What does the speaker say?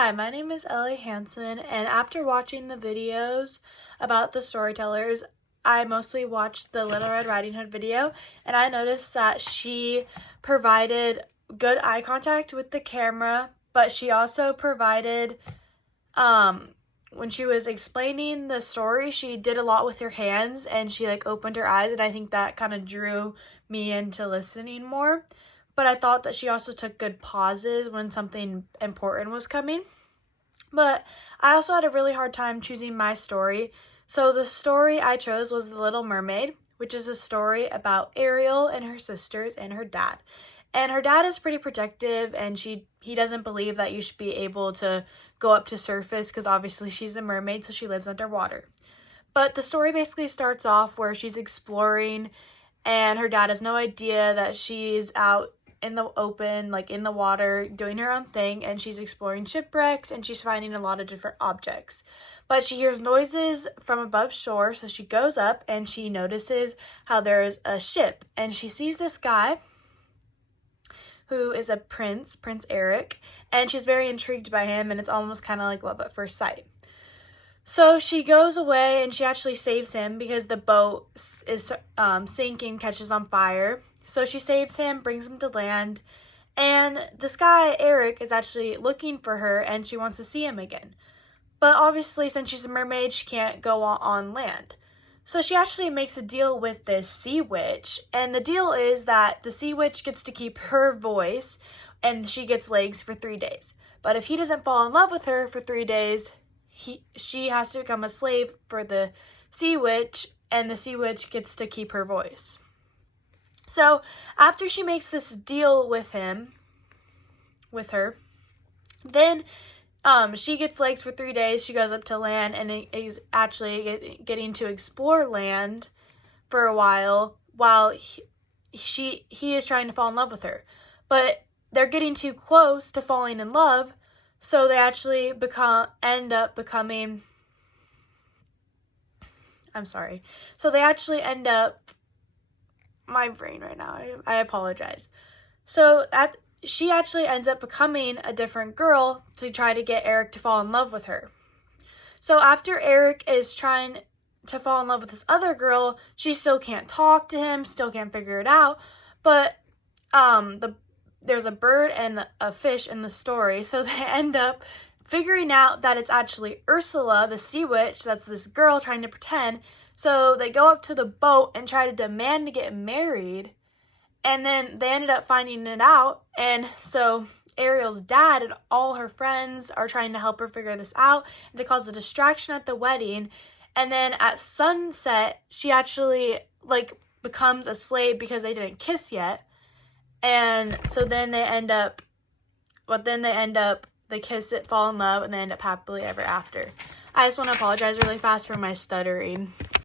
Hi, my name is Ellie Hansen, and after watching the videos about the storytellers, I mostly watched the Little Red Riding Hood video, and I noticed that she provided good eye contact with the camera, but she also provided, when she was explaining the story, she did a lot with her hands, and she opened her eyes, and I think that kind of drew me into listening more. But I thought that she also took good pauses when something important was coming. But I also had a really hard time choosing my story. So the story I chose was The Little Mermaid, which is a story about Ariel and her sisters and her dad. And her dad is pretty protective, and he doesn't believe that you should be able to go up to surface because obviously she's a mermaid, so she lives underwater. But the story basically starts off where she's exploring, and her dad has no idea that she's out in the open, in the water, doing her own thing, and she's exploring shipwrecks, and she's finding a lot of different objects. But she hears noises from above shore, so she goes up, and she notices how there's a ship, and she sees this guy who is a prince, Prince Eric, and she's very intrigued by him, and it's almost kind of like love at first sight. So she goes away, and she actually saves him because the boat is sinking, catches on fire. So she saves him, brings him to land, and this guy, Eric, is actually looking for her, and she wants to see him again. But obviously, since she's a mermaid, she can't go on land. So she actually makes a deal with this sea witch, and the deal is that the sea witch gets to keep her voice, and she gets legs for 3 days. But if he doesn't fall in love with her for 3 days, she has to become a slave for the sea witch, and the sea witch gets to keep her voice. So after she makes this deal with her, then she gets legs for 3 days. She goes up to land and is actually getting to explore land for a while he is trying to fall in love with her. But they're getting too close to falling in love, so they actually end up my brain right now, I apologize. So she actually ends up becoming a different girl to try to get Eric to fall in love with her. So after Eric is trying to fall in love with this other girl, she still can't talk to him, still can't figure it out, but there's a bird and a fish in the story, so they end up figuring out that it's actually Ursula, the sea witch, that's this girl trying to pretend. So they go up to the boat and try to demand to get married, and then they ended up finding it out, and so Ariel's dad and all her friends are trying to help her figure this out. They cause a distraction at the wedding, and then at sunset, she actually, becomes a slave because they didn't kiss yet, and so then they kiss it, fall in love, and they end up happily ever after. I just want to apologize really fast for my stuttering.